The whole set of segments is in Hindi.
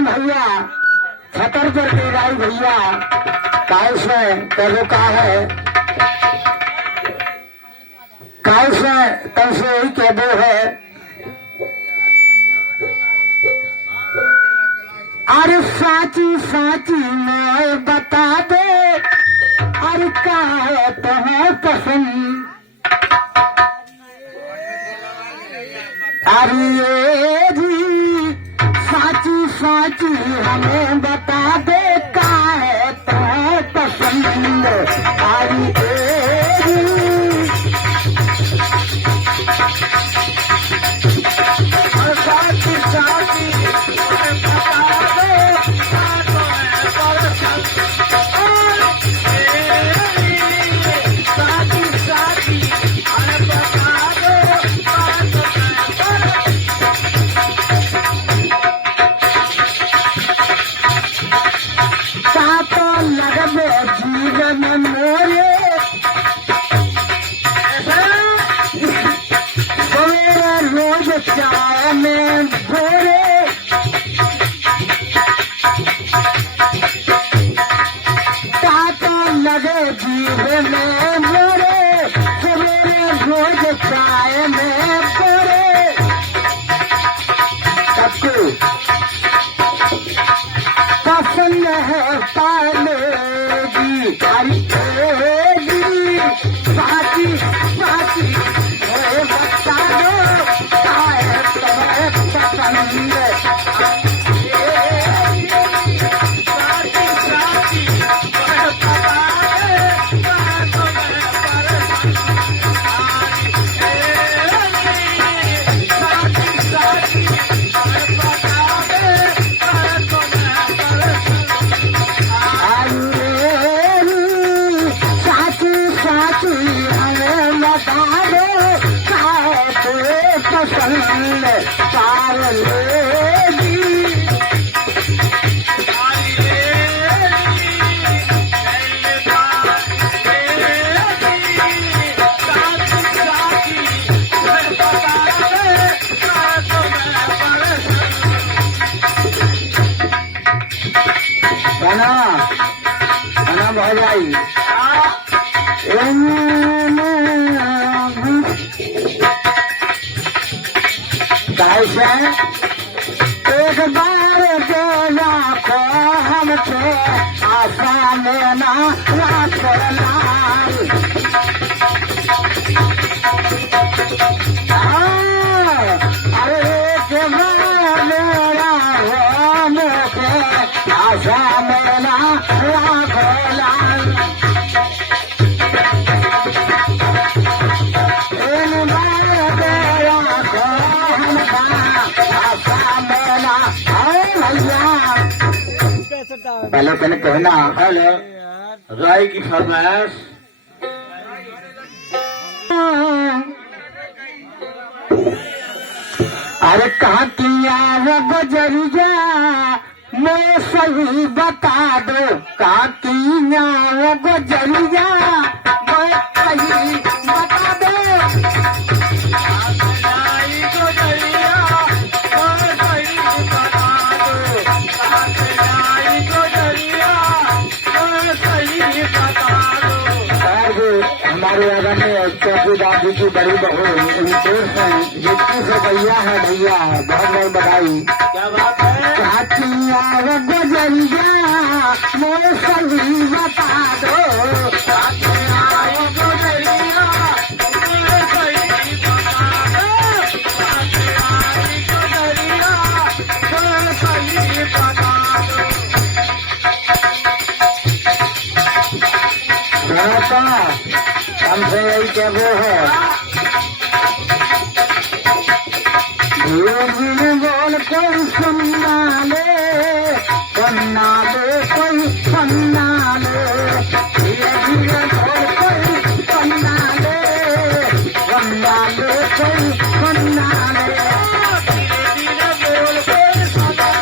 भैया छतर पर के गाई भैया कैसे कर रुका है कैसे तब से ही के दो है। अरे साची साची मैं बता दे अरे क्या है तुम्हें पसंद। अरे ये जी साची साची हमें बता दे क्या है तुम्हें पसंद। अरे ये जी साची साची हमें बता दे क्या तुम्हें पसंद। साची साची हमें बता दे क्या तुम्हें लगबे जीवन मोरे सवेरे रोज चाय में भोरे। ताता लगे जीवन मोरे सवेरे रोज चाय में भोरे। सबको पसंद है पालेगी हरी साची साची है बता दो काय तुम्हें पसंद। साची साची है बता दे काय तुम्हें पसंद। साची साची है बता दे काय तुम्हें साची साची हमें बता दो काय पसंद। पार लेगी बना बना भाई कैसे एक बार जो लाखो हमसे आशा में ना लाखो लाल। अरे एक बार मेरा हो मुझे आशा में ना लाखो लाल। पहले पहले कहना हेलो राय की फरमाइश। अरे कहाँ किया वो गुजरिया मैं सही बता दो कहाँ किया वो गुजरिया मैं सही बता दो। हमारे अगर में चौकीदार जी की बड़ी बहू इंटरेस्ट है जितनी से भैया है भैया बहुत बहुत बधाई। क्या बात है काटिया वो गुजरिया मोर सही बता दो। काटिया वो गुजरिया मोर सही बता दो। काटिया वो गुजरिया मोर सही बता दो। हमसे यही क्या वो है बोल कोई सुनना ले कोई सुनना ले धीरे धीरे बोल कोई सुनना ले कोई सुनना ले। धीरे धीरे बोल कोई सुनना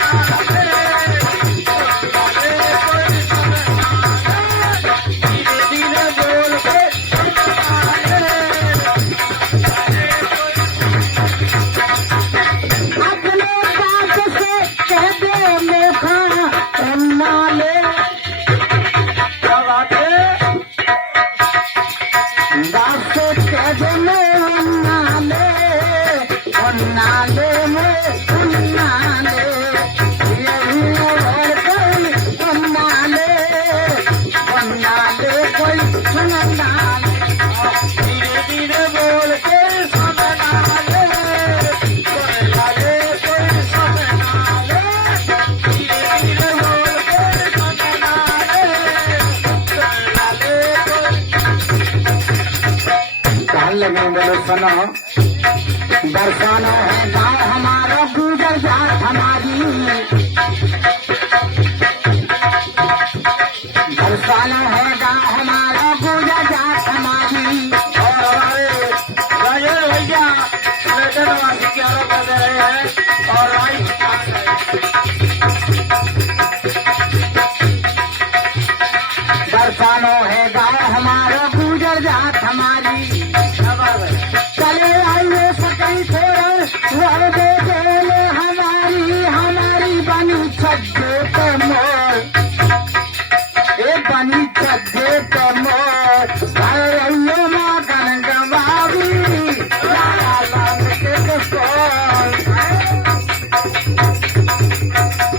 अपने बात बना ले बना ले यही और कोई बना ले कोई सुना ले धीरे धीरे बोल के समझा ले बोला ले कोई समझा ले धीरे धीरे बोल के समझा ले बोला ले कहने लगे बोलो सुनो बरसाना है गाँव हमारा गुजर जात हमारी बरसाना है गाँव हमारा गुजर जात हमारी और हमारे राजेश भैया नवासी की आरोप कर रहे हैं और बरसानो है गाँव हमारा गुजर जात हमारी चले आइए सकई थोड़ा वह दे बोले हमारी बनी छज्जे पे मोर ए बनी छज्जे पे मोर रहियो माँ कन गवावी लाला लाल के कपोल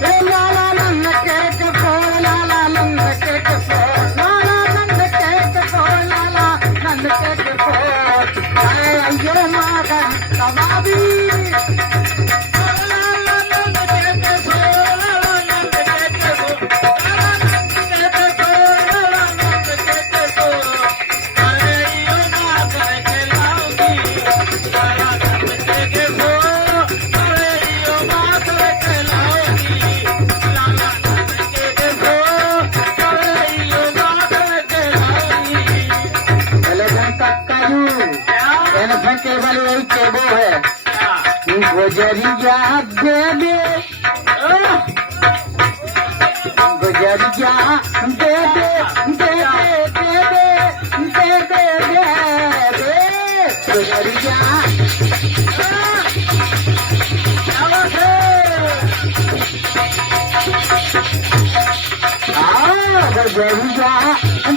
ए लाला लाल के कपोल लाला लाल के कपोल लाला लाल के कपोल लाला लाल के कपोल रहियो माँ कन गवावी केवल यही केबो है गुजरिया दे दे गुजरिया दे दे दे दे दे दे दे दे गुजरिया गुजरिया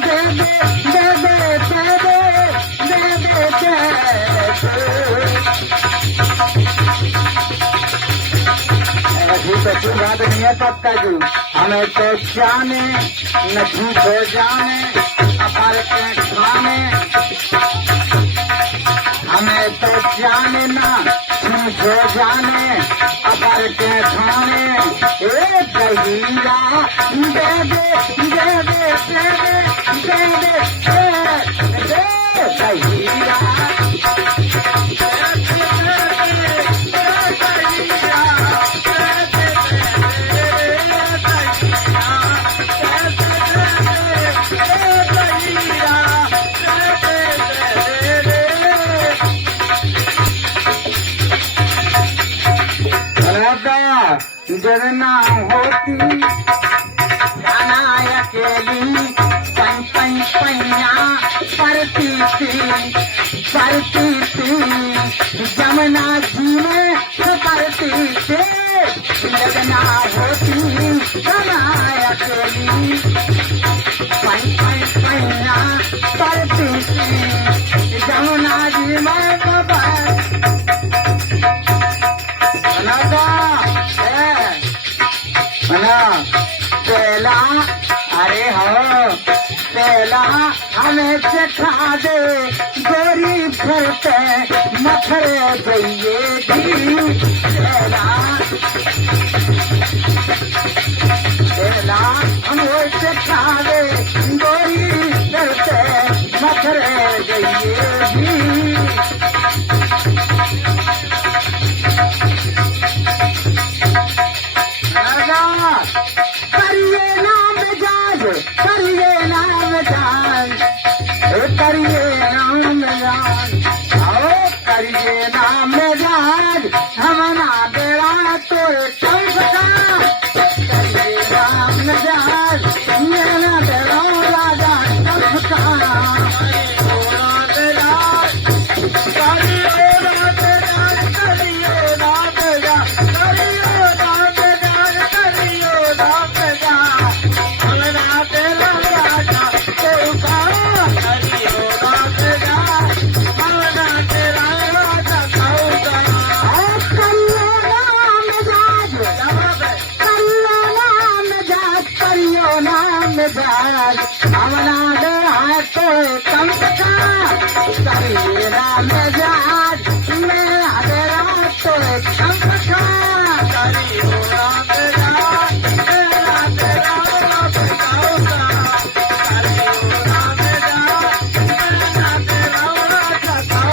दे दे दे दे दे दे दे दे ऐसी तो बात नहीं है पक्का जी हमें तो जाने नदी हो जाने अपार के खाने हमें तो जाने ना हो जाने अपार के खाने ए दहीरा दे दे दे दे दे दे दे दे दहीरा जरना होती जाना अकेली पैया पड़ती थी जमुना जी में पड़ती थी जरना होती जाना अकेली पैया पड़ती थी जमुना जी में पहला अरे हो पहला हमें चखा दे गोरी फरते मथरे जइए पहला हमें चखा दे गोरी फरते मथरे जइए करिए नाम जाज करिए नाम जान करिए नाम जान आओ करिए नाम जाज हम ना बेड़ा तो करिए नाम जाज मेरा बेड़ा राजा करिए जहाज हमला दे हाथ तो कंस का करिए राम जहाज मेरा दे हाथ तो कंस का करिए राम जहाज मेरा दे हाथ तो कंस का करिए राम जहाज मेरा दे हाथ तो कंस का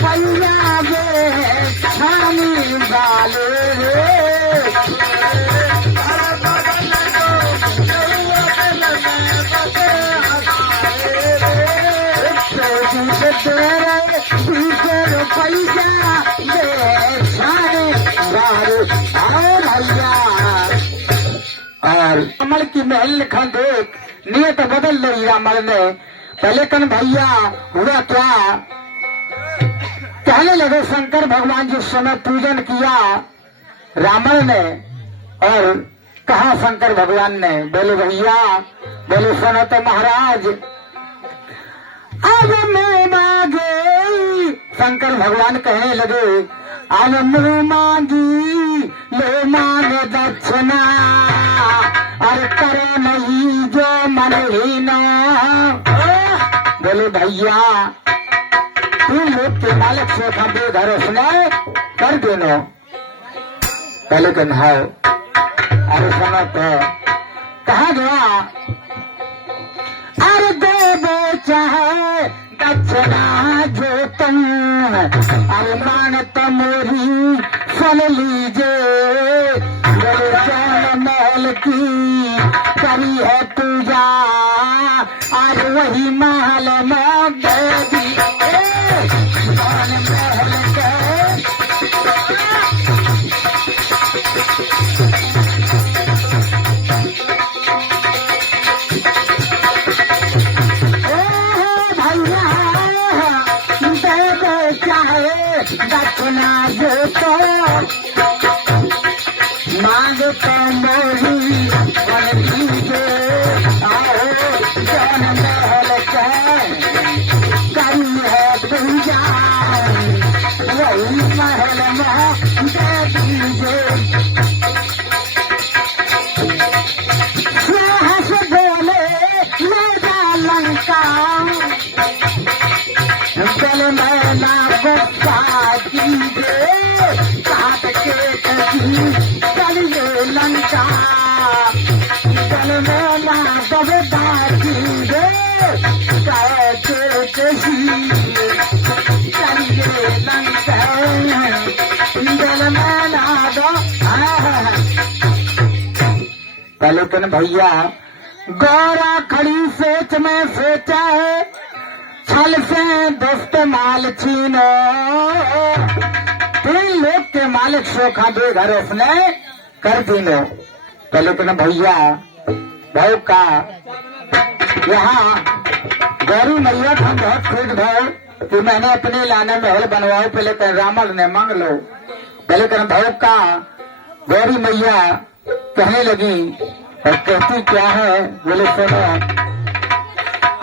पैया गे छानी वाले और रामल की महल लिखा देख नियत बदल रही रामल ने। पहले कन भैया हुआ क्या कहने लगे शंकर भगवान जिस समय पूजन किया रावण ने और कहा शंकर भगवान ने बोले भैया बोले सुनो तो महाराज अब मैं मांगे शंकर भगवान कहने लगे अब मुँह मांगी लो मांग दक्षिणा और करो नहीं जो मन ही ना। बोले भैया तू लोग के मालिक से खबे घर उसने कर देनो पहले कन है अरे सुनो तो कहा गया अरे दे चाहे दक्षिणा जो तुम अरे मान तो मेरी सुन लीजिए मेरे जान महल की करी है पूजा आज वही महल में देवी दक्षिणा जो तो मांग तो मोरी बन दीजे आओ जन महल करी है पूजा वही महल में दे दीजे। साहस बोले ले जा लंका चल मैना गुस्सा कीजिए काट के कहीं चलिए लंका चल मैना बबदा कीजिए काट के चलिए लंका चल मैना दो। पहले तो भैया गौरा खड़ी सोच में सोचा है छल से दोस्त माल छीनो तीन लोग के मालिक सोखा दे घर उसने कर दीनो। पहले तो भैया भाव का यहाँ गौरी मैया का बहुत खुद भाव कि मैंने अपने लाने महल बनवाओ पहले तो रावण ने मांग लो। पहले तो भाव का गौरी मैया कहने लगी और कहती क्या है बोले सुनो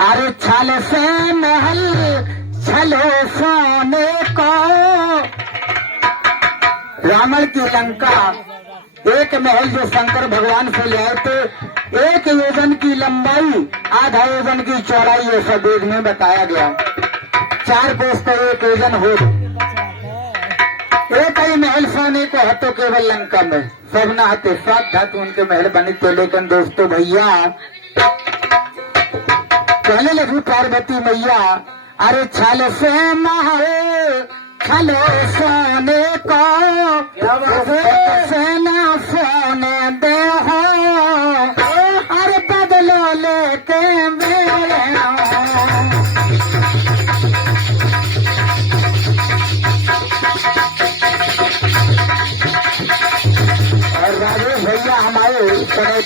अरे छल से महल छलो सोने को रावण की लंका एक महल जो शंकर भगवान से ले आए थे 1 योजन की लंबाई आधा योजन की चौड़ाई ऐसा वेद में बताया गया 4 कोस तो 1 योजन हो एक ही महल सोने को है तो केवल लंका में सब न हते 7 धातु उनके महल बने थे। लेकिन दोस्तों भैया कहने लगी पार्वती मैया अरे छल से महल छलो सोने को सेना सोने दे हो अरे बदलो लेके मेरे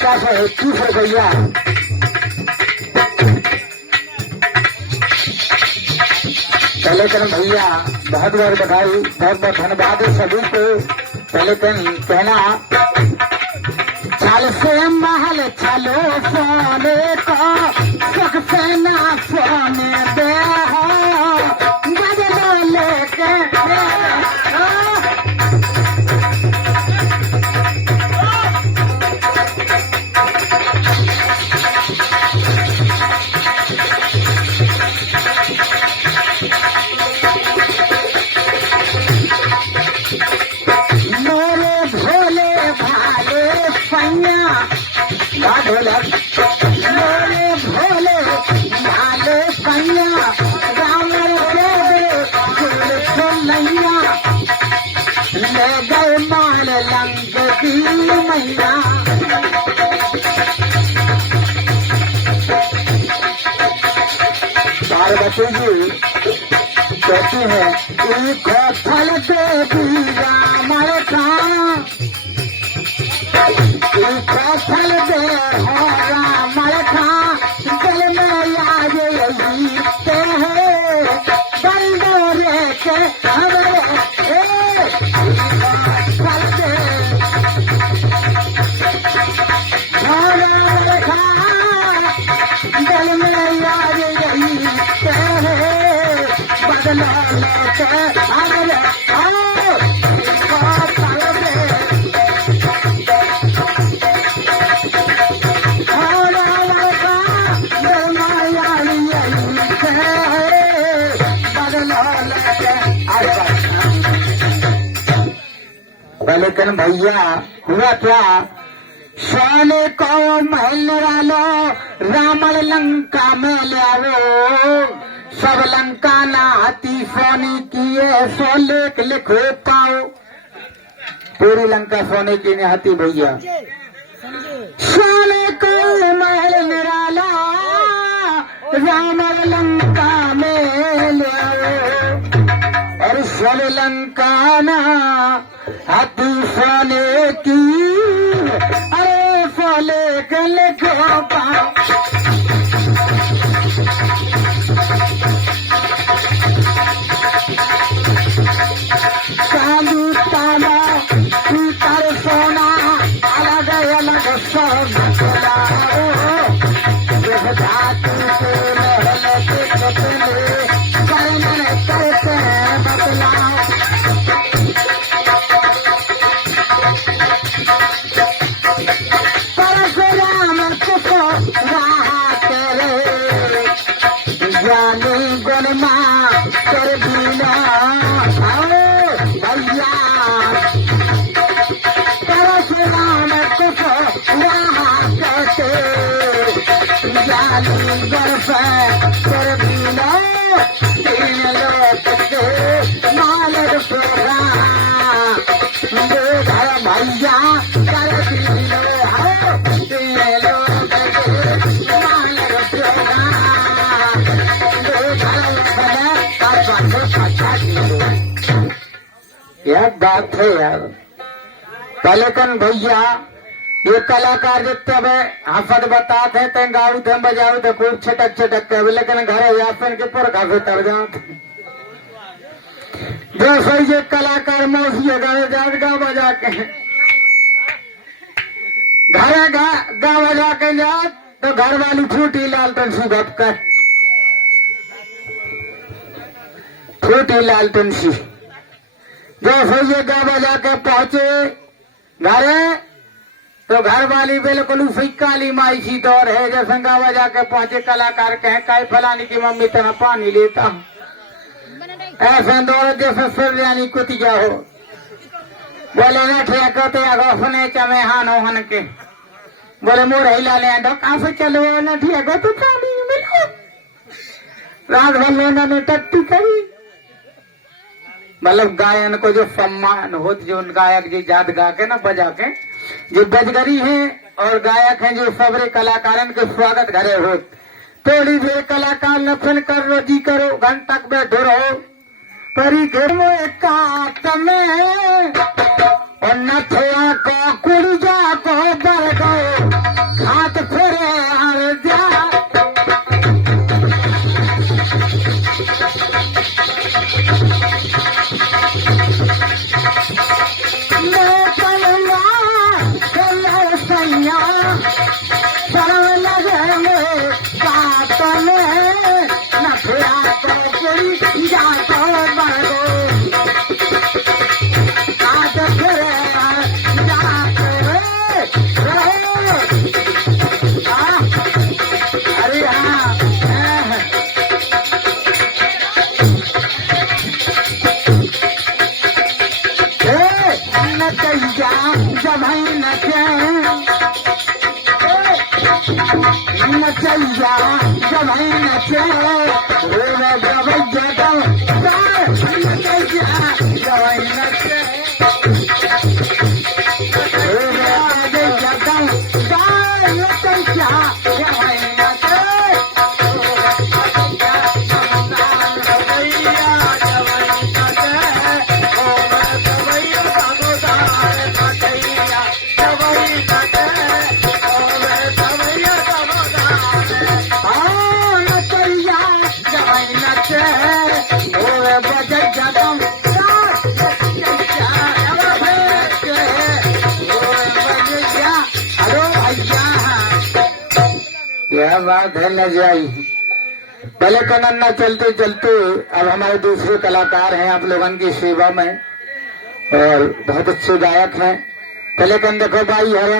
लड़का से 21 रुपया। पहले कन भैया बहुत बहुत बधाई, बहुत बहुत धन्यवाद सभी को। पहले कन कहना चल से महल चलो सोने को सुख से ना सोने दे हो बदलो लेके भोले भोले भाले कन्या राम नैया ले गए माल लंग की मैया। पार्वती जी कहती है एक फल दे राम का फल दे राम का दिल में याद ते हो बंदो लेके हमरे फल दे राम का दिल में याद ते हो बदलो लेके हमरे लेकिन भैया हुआ क्या सोने को महल वालो रावण लंका में ले आओ सब लंका ना हाथी सोने की सो लेख लिखो पाओ। पूरी लंका सोने की नहीं हाथी भैया। सोने को महल निराला रावण लंका में ले आओ और सब लंका ना हाथी सोने की अरे सोले के लिखो पाओ। चांदी ताला पीतल सोना अलग अलग सब बनाओ धातु के महल के कपड़े करने करते बदलाओ। परशुराम कुछ रहा तेरे ज्ञानी गुणमा कर दीना भैया। परशुराम कुछ रहा कहते ज्ञानी गुण से कर दीना मालक प्रोगा भैया कर दीनो यह बात है यार। पहले कन भैया ये कलाकार जितने हफद बताते थे गाऊ थे बजाऊ थे खूब छटक छटक के लेकिन घर यासन के पर काफी तर जाते जो सही ये कलाकार मौसी गावे गा बजा के घर गा बजा के जात तो घर वाली फूटी लालटन सी भपकर फूटी लालटन सी जो सही गा बजा के पहुंचे घरे तो घर वाली बिल्कुल उसी काली माई सी दौर है जैसे गा बजा के पहुंचे कलाकार कहे काय फलानी की मम्मी तरह पानी लेता हूं ऐसे दौर जैसे फिर यानी कुतिया हो बोले ना ठीक होते अपने चमे हानो हन के बोले मोर हिला ले दो काफे चलो ना ठीक हो तो पानी मिलो रात भर लोना ने टट्टी करी। मतलब गायन को जो सम्मान हो जो गायक जी जात गा के ना बजा के जो बजगरी है और गायक हैं जो सबरे कलाकारन के स्वागत घरे हो थोड़ी देर कलाकार नफन कर रोजी करो घंटा तक बैठो रहो परी घर में काट में और नथिया को कुड़जा को बर गए नचैया जब नचे रे गवैया दम नचैया जब नचे रे गवैया दम नचैया जब नचे क्या बात है न जाई। पहले कनन्ना चलते चलते अब हमारे दूसरे कलाकार हैं आप लोगों की सेवा में और बहुत अच्छे गायक हैं। पहले कन देखो भाई है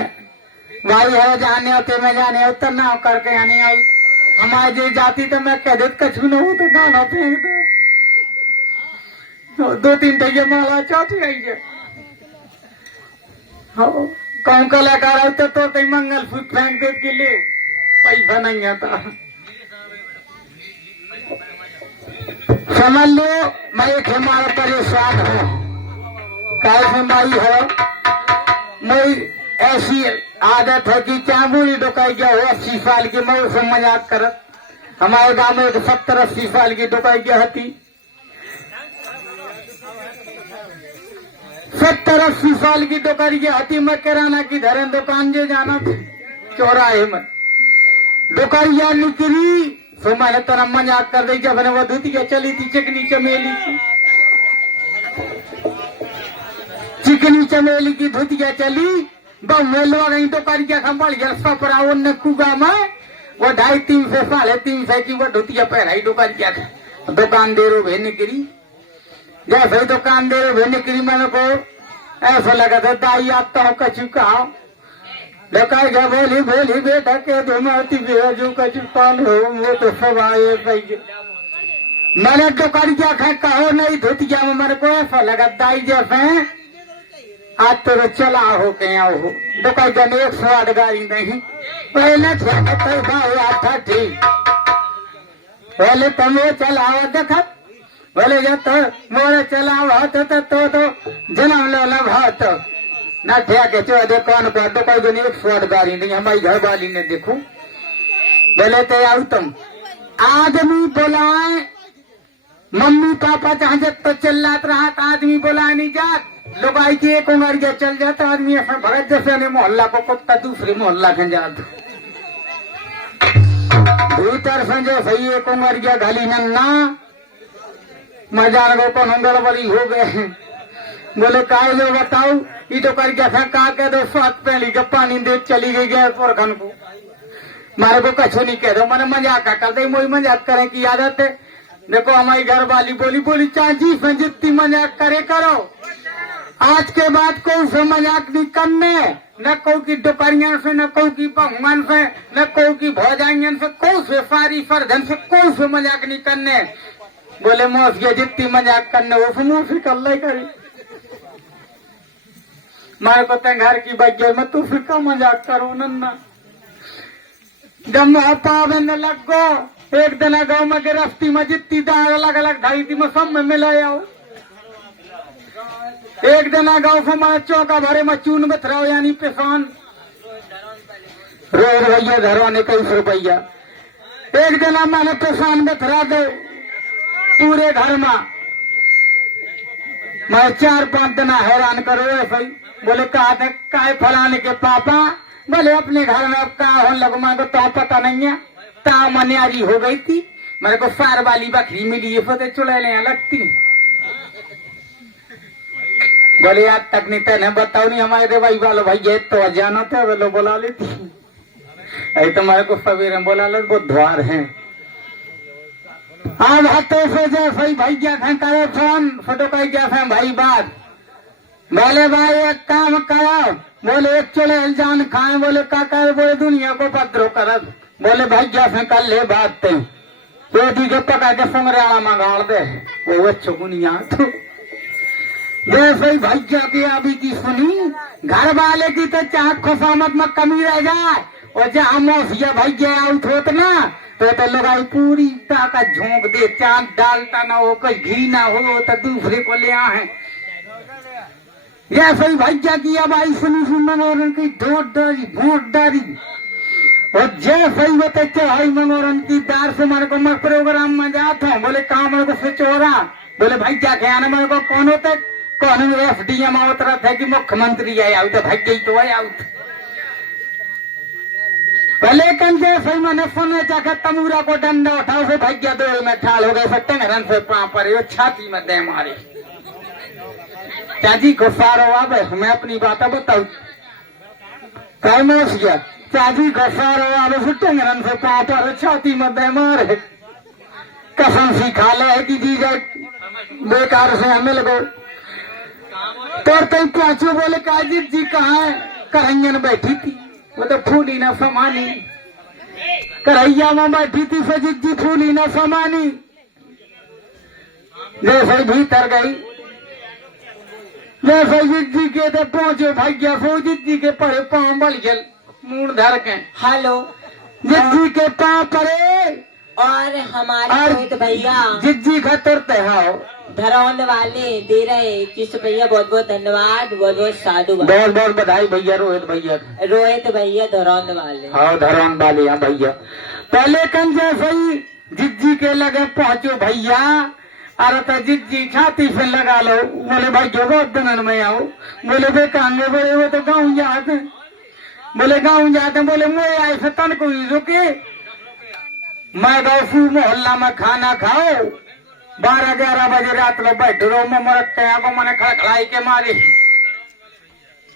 जाने होते मैं जाने उत्तर ना करके आने आई हमारे जो जाती तो मैं कह देता कछु न हो तो गाना फेंक दो 2-3 टैया माला चौथी आई है कौन कलाकार होते तो कहीं मंगल फूट फेंक दे के लिए पैसा नहीं आता। समझ लो मैं एक हमारा परेशान हूँ कैसे माई है मेरी ऐसी आदत है कि क्या बुरी डुकाई गया हो 80 साल की मैं उसे मजाक कर हमारे गांव में 70-80 साल की डुकाई गया थी 70-80 साल की डुकाई गया थी मैं किराना की धरन दुकान जो जाना थी चौराहे में दुकाइया निकली तो मैंने तेरा मजाक कर दी जब वो धुतिया चली थी चिकनी चमेली की धुतिया चली बहु लोग तो करिया संभाल गया सपरा उन कुगा में वो 250-300 350 की वो धुतिया पहराई दुकान दे रो भेने गिरी जैसे दुकान दे रो भेने गिरी मैंने को ऐसा लगा था दाई आता हूँ कछु कहा डकाई बोली बेटा के धुमाती बेजू कछु कौन हो वो तो सब आए पाइए मैंने दुकान क्या कहो नहीं धुतिया में मेरे को ऐसा लगा दाई जैसे आज तो चला हो के आओ हो दुकान जन 108 गाड़ी नहीं पहले था ठीक पहले तुम वो चलाओ देखा बोले जब तो मोरे चलाओ तो जन्म लो भात ना ठिया के चो दुकान पर दुकान जन 108 गाड़ी नहीं हमारी घर वाली ने देखो बोले तो आओ तुम आदमी बुलाए मम्मी पापा जहाँ तो चिल्लात रहा आदमी बुलाए नहीं जात लोग आई की एक उमरिया चल जाता आदमी ऐसा भगत जैसे ने मोहल्ला को कुत्ता दूसरे मोहल्ला के जात भीतर से जो सही एक उमरिया घाली नन्ना मजार को कौन गड़बड़ी हो गए बोले काय जो बताओ ये तो कर गया था कहा कह दो स्वाद पहली का पानी दे चली गई गैस और घन को मारे को कछु नहीं कह दो मैंने मजाक कर दे मोई मजाक करे की आदत है देखो हमारी घर वाली बोली चाची से जितनी मजाक करे करो आज के बाद कोई से मजाक नहीं करने न को की दुकानिया से न को की भगवान से न को की भौजाइयन से को से सारी फर्धन से कोई से मजाक नहीं करने बोले मौस ये जितनी मजाक करने वो समूह से कर ले करी मारे को ते घर की बग्गे में तू फिर का मजाक करो नन्ना जब पावन लग गो एक दिन गाँव में गिरफ्ती में जितनी दार अलग अलग ढाई थी मैं सब में मिला आओ एक दिन गाँव से मैं चौका भरे में चून बथराओ यानी पेशान रोज भैया घरवा ने 21 रुपया एक दिन मैंने पेशान बथरा दो पूरे घर में मैं 4-5 दिन हैरान करो ऐसे बोले कहा था काय फलाने के पापा बोले अपने घर में अब कहा हो लगो मैं तो पता नहीं है ता मनियारी हो गई थी मेरे को सार वाली बकरी मिली है फते चुड़ैले लगती बोले आज तक नहीं तेने बताओ नहीं हमारे भाई वालो भाई ये तो जाना था बोलो बुला लेती अरे तुम्हारे को सवेरे बोला लो बुधवार है अब हाथों से जैसे भाई क्या करे फोन फोटो का क्या था भाई बात बोले भाई एक काम करो बोले एक चुड़ैल जान खाए बोले का करे बोले दुनिया को पत्रो कर बोले भाई जैसे कर ले बात ते रोटी के पका के संग्रहालय में गाड़ दे वो अच्छो गुनिया तो जैसे ही भैया की अभी की सुनी घर वाले की तो चाह खुशामत में कमी रह जाए और जहाँ मौसिया भैया आउट होत ना तो लगाई पूरी ताकत झोंक दे, चांद डालता ना हो, कोई घी ना हो तो दूसरे को ले आए। जैसे ही भैया की अब आई सुनी मनोरन की ढोट डारी भोट डारी, और जैसे ही होते चढ़ाई मनोरन की दार से मेरे को मैं प्रोग्राम में जाता हूँ। बोले कहा मेरे को स्विच हो रहा, बोले भैया क्या आना मेरे को कौन होते, कौन FDM आवत रहा था कि मुख्यमंत्री आए आउट, भैया ही तो आए आउट। पहले कल जैसे मैंने सुने जाकर तमूरा को डंडा उठाओ से भैया दौड़ में ठाल हो गए, सकते रन से पांव पर छाती में दे मारे। चाची गुस्सा रहो, अब मैं अपनी बात बताऊ क्या मैं गया, चाची गुस्सा रहो अब सुटेंगे रन से पांव पर छाती में दे मारे। कसम सिखा ले कि जी जाए बेकार से हमें लगो तो कहीं पांचों बोले काजिद जी कहाँ है, करंगन बैठी थी, वो तो फूली न समानी, करैया में बैठी थी सजिद जी फूली न समानी। जैसे भीतर गई, जैसे जिद जी के तो पहुंचे भैया फौजिद जी के पड़े पांव बल गल मूड धर के। हेलो जिद जी के पांव पड़े और हमारे रोहित भैया जिद जी का तुरते हाओ धरौन वाले दे रहे 21 भैया, बहुत बहुत धन्यवाद, बहुत बहुत साधुवाद, बहुत बहुत बधाई भैया रोहित भैया, रोहित भैया धरौन वाले। हाँ धरौन वाले हैं भैया। पहले कल जैसे ही जिद जी के लगे पहुंचो भैया, अरे तो जिद जी छाती से लगा लो, बोले भैया बहुत दिन में आओ, बोले बे कांगे बोले वो तो गाँव जाते, बोले गाँव जाते, बोले मैं आए से तन को रुके, मैं गौ मोहल्ला में खाना खाओ, 12-11 बजे रात लो बैठ रो में मरक के आगो मैंने खड़खड़ाई के मारे,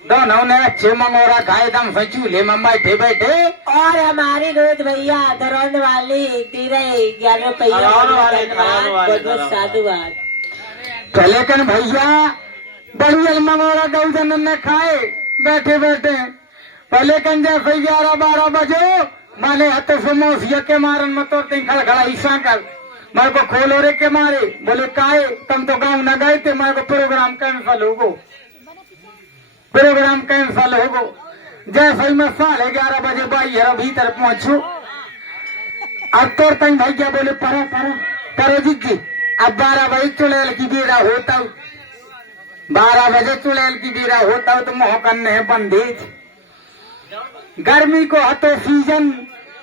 दोनों ने अच्छे मंगोरा खाए दम से चूल्हे में बैठे बैठे। और हमारे रोहित भैया धरौन वाले दे रहे 11 रुपया, बहुत बहुत साधुवाद। पहले कन भैया बढ़िया मंगोरा गौजन ने खाए बैठे बैठे, पहले कन जैसे 11-12 बजे माने हथे से मौसिया के मारन में तो खड़खड़ाई कर मेरे को खोलो रे के मारे, बोले काहे तुम तो गाँव न गए थे, मेरे को प्रोग्राम कैंसल हो गो, प्रोग्राम कैंसल हो गो। जैसे ही मैं 11:30 बजे बाहर भीतर पहुंचू, अब तो तक भैया बोले परो परो परो जी जी, अब 12 बजे चुड़ैल की बेरा होता, 12 बजे चुड़ैल की बेरा होता तो मोह करने है बंदेज, गर्मी को हतो सीजन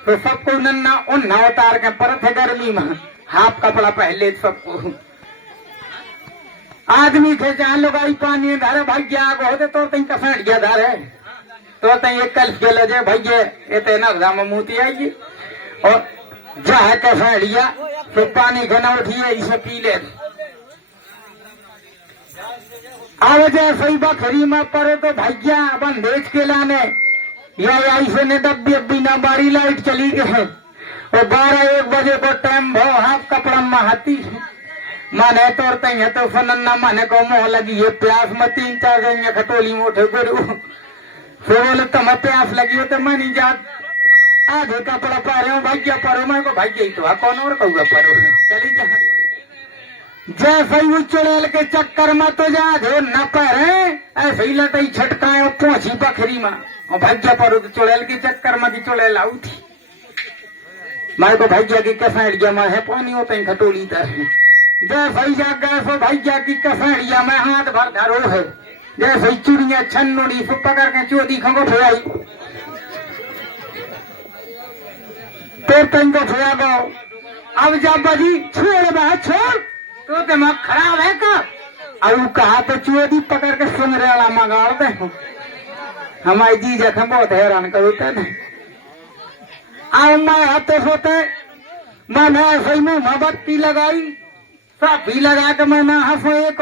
तो सबको नन्ना उन्ना उतार के परत है गर्मी में, हाफ कपड़ा पहले सबको आदमी थे जहाँ लुगाई पानी धारे भैया आगो होते तो तई कसट गया धारे तो तई एक कल गेले जे भैया एते नगदा में मूती आई और जहाँ कसड़िया तो पानी घना उठिए इसे पी ले। अब जैसे ही बखरी में पड़े तो भैया बंदेज के लाने या ऐसे ने डब्बी अब्बी ना बारी लाइट चली गए और 12-1 बजे को टाइम भो हाथ कपड़ा महाती माने तोड़ते हैं तो फनन्ना माने को मोह लगी है प्यास में 3-4 जन खटोली मोटे गुरु फिर बोले तुम्हें प्यास लगी हो तो मैं नहीं जात आधे कपड़ा पा रहे हो भैया परो, मैं को भैया ही तो कौन और कहूँगा परो चली जा। जैसे ही वो चुड़ैल के चक्कर में तो जा दे न पहरे ऐसे ही लटाई छटकाए पहुंची बखरी में और भैया परो तो चुड़ैल के चक्कर में की चुड़ैल आऊ थी, मैं को भैया की कसैड़िया में है पानी होता है खटोली तरह, जैसे ही जा गए सो भैया की कसैड़िया में हाथ भर धरो है, जैसे ही चुड़िया छन्नोड़ी से पकड़ के चोदी खंगो फुआई तो तंग को फुआ गो। अब जब बजी छोड़ बा छोड़ तो दिमाग खराब है का, अब कहा तो चोदी पकड़ के सुनरेला मंगाड़ दे, हमारी जी जखम बहुत हैरान करते न। अब मैं हाथे सोते मैंने ऐसे ही मुंह बत्ती लगाई सब भी लगा के मैं ना हंसो एक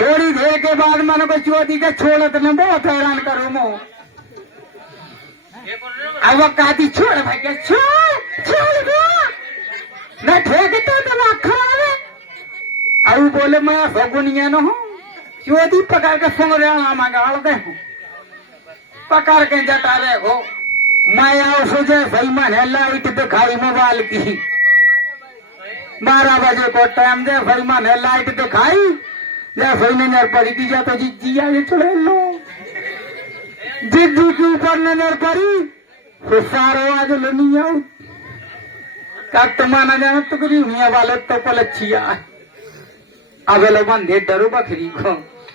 थोड़ी देर के बाद मैंने को चोदी के छोड़त ने बहुत हैरान करो मो, अब वो कहती छोड़ भाई छोड़ छोड़ दो न ठेक तो दिमाग खराब है, अब बोले मैं सगुनिया न हूँ चोदी पकड़ के सुनरेला मंगाड़ दे पकड़ के जटा रहे हो। मैं आओ सुझे सही मैंने लाइट दिखाई मोबाइल की 12 बजे को टाइम दे भाई मैंने लाइट दिखाई जैसे नजर पड़ी की जा तो जी आगे चुड़ैल लो जिद्दी के ऊपर नजर पड़ी तो सारो आज लनिया का तुम्हारा जाना तो करी हुआ वाले तो पलचिया अब लोग बंदे डरो बकरी को